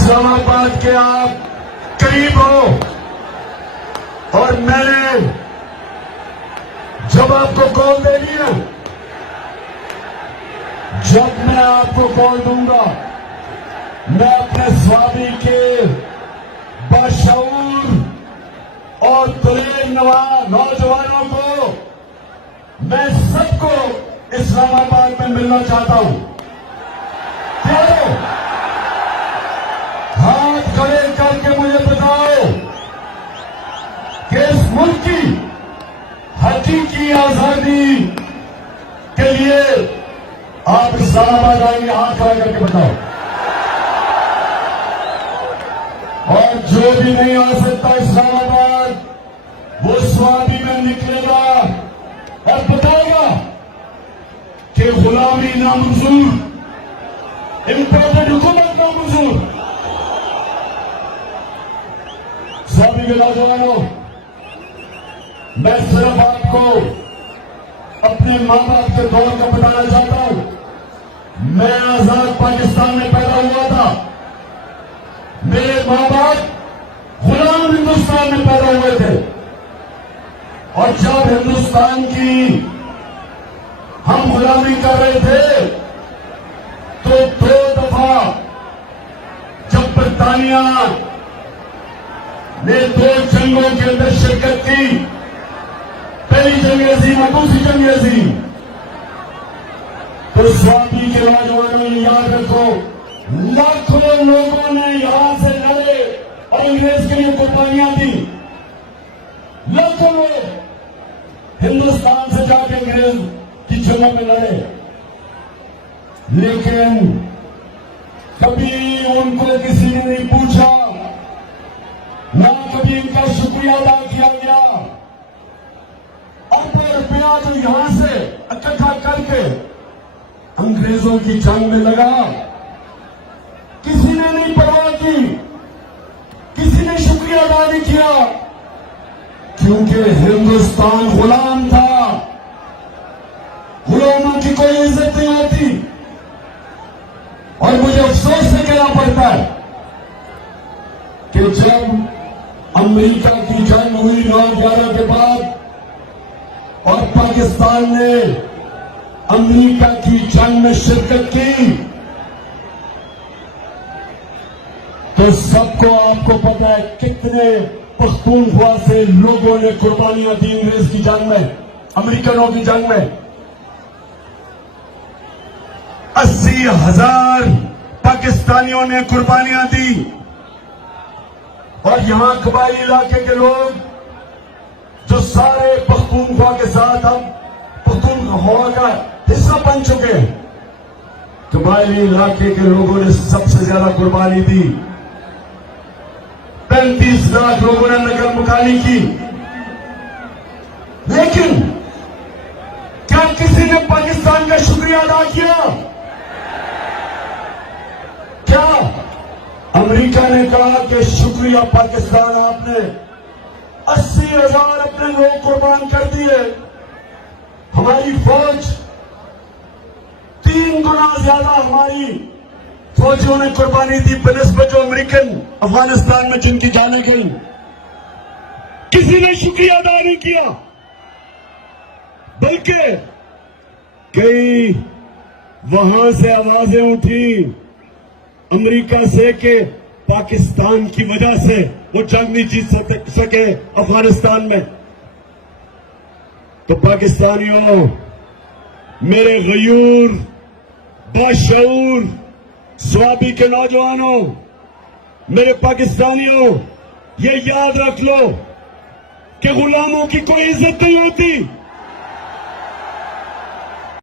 इस्लामाबाद के आप करीब हो और मैंने जब आपको कॉल देनी है, जब मैं आपको कॉल दूंगा, मैं अपने स्वामी के बाशऊर और दलेर नौजवानों को, मैं सबको इस्लामाबाद में मिलना चाहता हूं। क्यों? हाथ खड़े करके मुझे बताओ कि इस मुल्क की हकीकी आजादी के लिए आप इस्लामाबाद आएंगे? हाथ खड़ा करके बताओ। और जो भी नहीं आ सकता इस्लामाबाद, वो स्वामी में निकलेगा और बताएगा कि गुलामी नामंजूर, इम्पोर्टेड हुकूमत नामंजूर। स्वामी के नौजवानों, मैं सिर्फ आपको अपने मां बाप के दौर का बताना चाहता हूं। मैं आजाद पाकिस्तान में पैदा हुआ था। मेरे मां बाप गुलाम हिंदुस्तान में पैदा हुए थे। और जब हिंदुस्तान की हम गुलामी कर रहे थे, तो 2 दफा जब बरतानिया ने 2 जंगों के अंदर शिरकत की, पहली जंग अजीम और दूसरी जंग अजीम, तो स्वामी के नौजवानों ने याद रखो, लाखों लोगों ने यहां से लड़े और अंग्रेज के लिए कुर्बानियां दी। लाखों लोग हिंदुस्तान से जाके अंग्रेज की जंगों में लड़े, लेकिन कभी उनको किसी ने नहीं पूछा, ना कभी इनका शुक्रिया अदा किया गया। अब रुपया जो यहां से इकट्ठा करके अंग्रेजों की जंग में लगा, किसी ने नहीं परवाह की, किसी ने शुक्रिया अदा नहीं किया, क्योंकि हिंदुस्तान गुलाम था। गुलामों की कोई इज्जत नहीं होती। और मुझे अफसोस से कहना पड़ता है कि जब अमेरिका की जंग हुई 9/11 के बाद और पाकिस्तान ने अमेरिका की जंग में शिरकत की, तो सबको आपको पता है कितने पख्तूनख्वा से लोगों ने कुर्बानियां दी अंग्रेज की जंग में, अमेरिकनों की जंग में। 80,000 पाकिस्तानियों ने कुर्बानियां दी। और यहां कबायली इलाके के लोग जो सारे पख्तूनख्वा के साथ अब पख्तूनख्वा का हिस्सा बन चुके हैं, कबायली इलाके के लोगों ने सबसे ज्यादा कुर्बानी दी। 35 लाख लोगों ने नगर मुकानी की। लेकिन क्या किसी ने पाकिस्तान का शुक्रिया अदा किया? क्या अमेरिका ने कहा कि शुक्रिया पाकिस्तान, आपने 80,000 अपने लोग कुर्बान कर दिए, हमारी फौज 3 गुना ज्यादा हमारी फौजियों ने कुर्बानी दी बनिस्बत जो अमेरिकन अफगानिस्तान में जिनकी जाने गई। किसी ने शुक्रिया अदा नहीं किया, बल्कि कई वहां से आवाजें उठी अमेरिका से कि पाकिस्तान की वजह से वो जंग नहीं जीत सके अफगानिस्तान में। तो पाकिस्तानियों, मेरे गयूर बाशऊर स्वाबी के नौजवानों, मेरे पाकिस्तानियों, ये याद रख लो कि गुलामों की कोई इज्जत नहीं होती।